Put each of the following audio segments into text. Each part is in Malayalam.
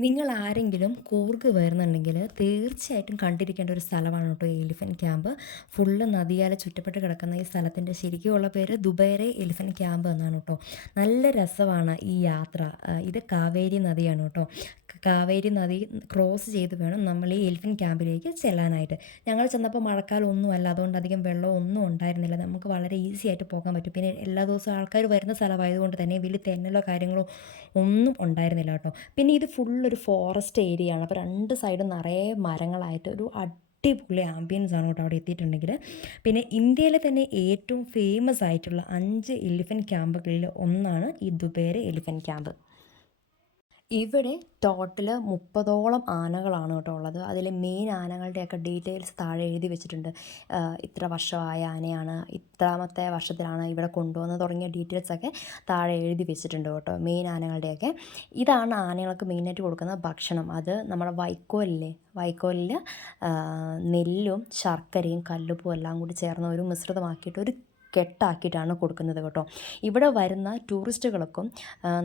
നിങ്ങൾ ആരെങ്കിലും കൂർഗ് വരുന്നുണ്ടെങ്കിൽ തീർച്ചയായിട്ടും കണ്ടിരിക്കേണ്ട ഒരു സ്ഥലമാണ് കേട്ടോ എലിഫൻറ്റ് ക്യാമ്പ്. ഫുള്ള് നദിയാൽ ചുറ്റപ്പെട്ട് കിടക്കുന്ന ഈ സ്ഥലത്തിൻ്റെ ശരിക്കുമുള്ള പേര് ദുബൈരെ എലിഫൻറ്റ് ക്യാമ്പ് എന്നാണ് കേട്ടോ. നല്ല രസമാണ് ഈ യാത്ര. ഇത് കാവേരി നദിയാണ് കേട്ടോ. കാവേരി നദി ക്രോസ് ചെയ്ത് വേണം നമ്മൾ ഈ എലിഫൻറ്റ് ക്യാമ്പിലേക്ക് ചെല്ലാനായിട്ട്. ഞങ്ങൾ ചെന്നപ്പോൾ മഴക്കാലം ഒന്നുമല്ല, അതുകൊണ്ട് അധികം വെള്ളം ഒന്നും ഉണ്ടായിരുന്നില്ല. നമുക്ക് വളരെ ഈസി ആയിട്ട് പോകാൻ പറ്റും. പിന്നെ എല്ലാ ദിവസവും ആൾക്കാർ വരുന്ന സ്ഥലമായതുകൊണ്ട് തന്നെ വലിയ തെന്നലോ കാര്യങ്ങളോ ഒന്നും ഉണ്ടായിരുന്നില്ല കേട്ടോ. പിന്നെ ഇത് ഫുള്ളൊരു ഫോറസ്റ്റ് ഏരിയ ആണ്. അപ്പോൾ രണ്ട് സൈഡും നിറയെ മരങ്ങളായിട്ട് ഒരു അടിപൊളി ആംബിയൻസ് ആണ് കേട്ടോ അവിടെ എത്തിയിട്ടുണ്ടെങ്കിൽ. പിന്നെ ഇന്ത്യയിലെ തന്നെ ഏറ്റവും ഫേമസ് ആയിട്ടുള്ള 5 എലിഫൻറ്റ് ക്യാമ്പുകളിൽ ഒന്നാണ് ഈ ദുബൈരെ എലിഫൻറ്റ് ക്യാമ്പ്. ഇവിടെ ടോട്ടൽ 30ഓളം ആനകളാണ് കേട്ടോ ഉള്ളത്. അതിൽ മെയിൻ ആനകളുടെയൊക്കെ ഡീറ്റെയിൽസ് താഴെ എഴുതി വെച്ചിട്ടുണ്ട്. ഇത്ര വർഷമായ ആനയാണ്, ഇത്രാമത്തെ വർഷത്തിലാണ് ഇവിടെ കൊണ്ടുവന്നത് തുടങ്ങിയ ഡീറ്റെയിൽസൊക്കെ താഴെ എഴുതി വെച്ചിട്ടുണ്ട് കേട്ടോ, മെയിൻ ആനകളുടെയൊക്കെ. ഇതാണ് ആനകൾക്ക് മെയിനായിട്ട് കൊടുക്കുന്ന ഭക്ഷണം. അത് നമ്മുടെ വൈക്കോലില്ലേ, വൈക്കോലിൽ നെല്ലും ശർക്കരയും കല്ലുപ്പും എല്ലാം കൂടി ചേർന്ന് ഒരു മിശ്രിതമാക്കിയിട്ട് ഒരു കെട്ടാക്കിയിട്ടാണ് കൊടുക്കുന്നത് കേട്ടോ. ഇവിടെ വരുന്ന ടൂറിസ്റ്റുകൾക്കും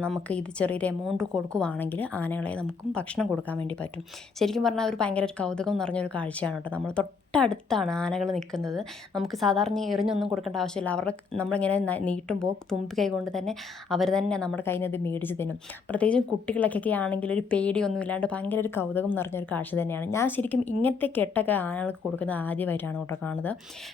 നമുക്ക് ഇത് ചെറിയൊരു എമൗണ്ട് കൊടുക്കുവാണെങ്കിൽ ആനകളെ നമുക്കും ഭക്ഷണം കൊടുക്കാൻ വേണ്ടി പറ്റും. ശരിക്കും പറഞ്ഞാൽ ഒരു ഭയങ്കര ഒരു കൗതുകം നിറഞ്ഞൊരു കാഴ്ചയാണ് കേട്ടോ. നമ്മൾ തൊട്ടടുത്താണ് ആനകൾ നിൽക്കുന്നത്. നമുക്ക് സാധാരണ എറിഞ്ഞൊന്നും കൊടുക്കേണ്ട ആവശ്യമില്ല. നമ്മളിങ്ങനെ നീട്ടുമ്പോൾ തുമ്പിക്കൈ കൊണ്ട് തന്നെ അവർ തന്നെ നമ്മുടെ കയ്യിൽ നിന്ന് ഇത് മേടിച്ച് തരും. പ്രത്യേകിച്ചും കുട്ടികളൊക്കെ ആണെങ്കിൽ ഒരു പേടിയൊന്നും ഇല്ലാണ്ട് ഭയങ്കര ഒരു കൗതുകം നിറഞ്ഞൊരു കാഴ്ച തന്നെയാണ്. ഞാൻ ശരിക്കും ഇങ്ങനത്തെ കെട്ടൊക്കെ ആനകൾക്ക് കൊടുക്കുന്നത് ആദ്യമായിട്ടാണ് കേട്ടോ കാണുന്നത്.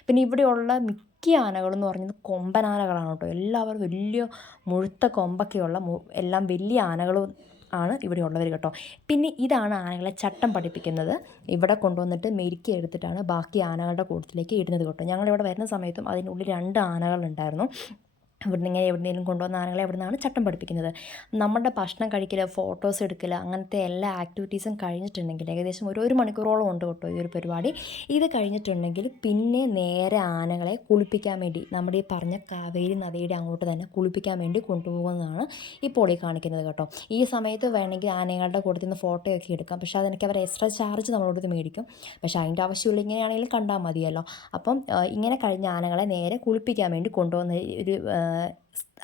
പിന്നെ ഇവിടെയുള്ള മിക്ക ആനകളെന്ന് പറയുന്നത് കൊമ്പനാനകളാണ് കേട്ടോ. എല്ലാവരും വലിയ മുഴുത്ത കൊമ്പൊക്കെയുള്ള എല്ലാം വലിയ ആനകളും ആണ് ഇവിടെ ഉള്ളവർ കേട്ടോ. പിന്നെ ഇതാണ് ആനകളെ ചട്ടം പഠിപ്പിക്കുന്നത്. ഇവിടെ കൊണ്ടുവന്നിട്ട് മെരുക്കി എടുത്തിട്ടാണ് ബാക്കി ആനകളുടെ കൂട്ടത്തിലേക്ക് ഇടുന്നത് കേട്ടോ. ഞങ്ങളിവിടെ വരുന്ന സമയത്തും അതിനുള്ളിൽ 2 ആനകളുണ്ടായിരുന്നു. ഇവിടുന്ന് ഇങ്ങനെ എവിടുന്നേലും കൊണ്ടുവന്ന ആനകളെ അവിടെ നിന്നാണ് ചട്ടം പഠിപ്പിക്കുന്നത്. നമ്മുടെ ഭക്ഷണം കഴിക്കൽ, ഫോട്ടോസ് എടുക്കൽ, അങ്ങനത്തെ എല്ലാ ആക്ടിവിറ്റീസും കഴിഞ്ഞിട്ടുണ്ടെങ്കിൽ ഏകദേശം ഒരു മണിക്കൂറോളം ഉണ്ട് കേട്ടോ ഈ ഒരു പരിപാടി. ഇത് കഴിഞ്ഞിട്ടുണ്ടെങ്കിൽ പിന്നെ നേരെ ആനകളെ കുളിപ്പിക്കാൻ വേണ്ടി നമ്മുടെ ഈ പറഞ്ഞ കാവേരി നദിയുടെ അങ്ങോട്ട് തന്നെ കുളിപ്പിക്കാൻ വേണ്ടി കൊണ്ടുപോകുന്നതാണ് ഇപ്പോൾ ഈ കാണിക്കുന്നത് കേട്ടോ. ഈ സമയത്ത് വേണമെങ്കിൽ ആനകളുടെ കൂട്ടത്തിൽ നിന്ന് ഫോട്ടോയൊക്കെ എടുക്കാം. പക്ഷേ അതിനൊക്കെ അവർ എക്സ്ട്രാ ചാർജ് നമ്മളോട് മേടിക്കും. പക്ഷേ അതിൻ്റെ ആവശ്യമില്ല, ഇങ്ങനെയാണെങ്കിലും കണ്ടാൽ മതിയല്ലോ. അപ്പം ഇങ്ങനെ കഴിഞ്ഞ ആനകളെ നേരെ കുളിപ്പിക്കാൻ വേണ്ടി കൊണ്ടുപോകുന്ന ഒരു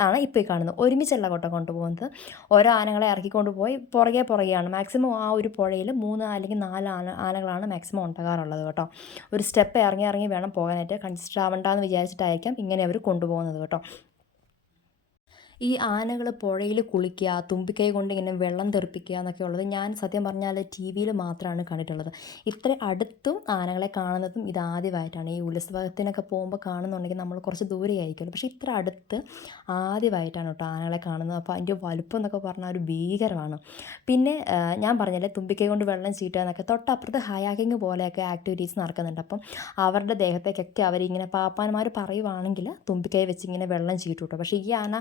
ആണ് ഇപ്പോൾ ഈ കാണുന്നത്. ഒരുമിച്ചല്ല കേട്ടോ കൊണ്ടുപോകുന്നത്. ഓരോ ആനകളെ ഇറക്കിക്കൊണ്ട് പോയി പുറകെയാണ്. മാക്സിമം ആ ഒരു പുഴയിൽ 3 അല്ലെങ്കിൽ 4 ആനകളാണ് മാക്സിമം ഉണ്ടാകാറുള്ളത് കേട്ടോ. ഒരു സ്റ്റെപ്പ് ഇറങ്ങി വേണം പോകാനായിട്ട്. കൺജസ്റ്റ് ആവണ്ടെന്ന് വിചാരിച്ചിട്ടായിരിക്കാം ഇങ്ങനെ അവർ കൊണ്ടുപോകുന്നത് കേട്ടോ. ഈ ആനകൾ പുഴയിൽ കുളിക്കുക, തുമ്പിക്കൈ കൊണ്ട് ഇങ്ങനെ വെള്ളം തെറിപ്പിക്കുക എന്നൊക്കെ ഉള്ളത് ഞാൻ സത്യം പറഞ്ഞാൽ TV-യിൽ മാത്രമാണ് കണ്ടിട്ടുള്ളത്. ഇത്ര അടുത്തും ആനകളെ കാണുന്നതും ഇതാദ്യമായിട്ടാണ്. ഈ ഉത്സവത്തിനൊക്കെ പോകുമ്പോൾ കാണുന്നുണ്ടെങ്കിൽ നമ്മൾ കുറച്ച് ദൂരെയായിരിക്കുമല്ലോ, പക്ഷേ ഇത്ര അടുത്ത് ആദ്യമായിട്ടാണ് കേട്ടോ ആനകളെ കാണുന്നത്. അപ്പോൾ അതിൻ്റെ വലുപ്പം എന്നൊക്കെ പറഞ്ഞാൽ ഒരു ഭീകരമാണ്. പിന്നെ ഞാൻ പറഞ്ഞല്ലേ തുമ്പിക്കൈ കൊണ്ട് വെള്ളം ചീറ്റുക എന്നൊക്കെ, തൊട്ടപ്പുറത്ത് ഹയാക്കിങ് പോലെയൊക്കെ ആക്ടിവിറ്റീസ് നടക്കുന്നുണ്ട്. അപ്പം അവരുടെ ദേഹത്തേക്കൊക്കെ അവരിങ്ങനെ പാപ്പാന്മാർ പറയുവാണെങ്കിൽ തുമ്പിക്കൈ വെച്ച് ഇങ്ങനെ വെള്ളം ചീറ്റും കേട്ടോ. പക്ഷേ ഈ ആന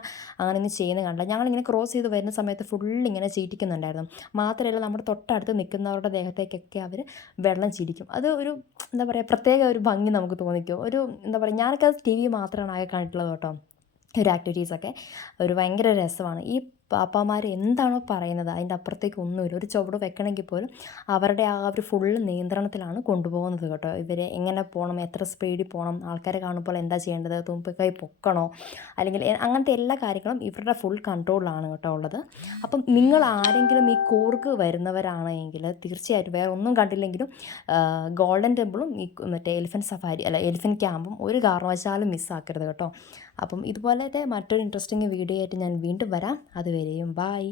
അങ്ങനെയൊന്നും ചെയ്യുന്നത് കണ്ടില്ല. ഞങ്ങളിങ്ങനെ ക്രോസ് ചെയ്ത് വരുന്ന സമയത്ത് ഫുള്ളിങ്ങനെ ചീറ്റിക്കുന്നുണ്ടായിരുന്നു. മാത്രമല്ല നമ്മുടെ തൊട്ടടുത്ത് നിൽക്കുന്നവരുടെ ദേഹത്തേക്കൊക്കെ അവർ വെള്ളം ചീറ്റിക്കും. അത് ഒരു എന്താ പറയുക, പ്രത്യേക ഒരു ഭംഗി നമുക്ക് തോന്നിക്കും. ഒരു എന്താ പറയുക, ഞാനൊക്കെ അത് TV മാത്രമാണ് ആകെ കണ്ടിട്ടുള്ളത് കേട്ടോ. ഒരു ആക്ടിവിറ്റീസൊക്കെ ഒരു ഭയങ്കര രസമാണ്. ഈ പാപ്പാമാർ എന്താണോ പറയുന്നത് അതിൻ്റെ അപ്പുറത്തേക്ക് ഒന്നുമില്ല. ഒരു ചുവട് വെക്കണമെങ്കിൽ പോലും അവരുടെ ആ ഒരു ഫുള്ള് നിയന്ത്രണത്തിലാണ് കൊണ്ടുപോകുന്നത് കേട്ടോ. ഇവരെ എങ്ങനെ പോകണം, എത്ര സ്പീഡിൽ പോകണം, ആൾക്കാരെ കാണുമ്പോൾ എന്താ ചെയ്യേണ്ടത്, തുമ്പിക്കൈ പൊക്കണോ, അല്ലെങ്കിൽ അങ്ങനത്തെ എല്ലാ കാര്യങ്ങളും ഇവരുടെ ഫുൾ കൺട്രോളിലാണ് കേട്ടോ ഉള്ളത്. അപ്പം നിങ്ങൾ ആരെങ്കിലും ഈ കൂർഗ് വരുന്നവരാണെങ്കിൽ തീർച്ചയായിട്ടും വേറെ ഒന്നും കണ്ടില്ലെങ്കിലും ഗോൾഡൻ ടെമ്പിളും ഈ മറ്റേ എലിഫൻറ്റ് ക്യാമ്പും ഒരു കാരണവശാലും മിസ്സാക്കരുത് കേട്ടോ. അപ്പം ഇതുപോലത്തെ മറ്റൊരു ഇൻട്രസ്റ്റിംഗ് വീഡിയോ ആയിട്ട് ഞാൻ വീണ്ടും വരാം. അതുവരെയും ബായ്.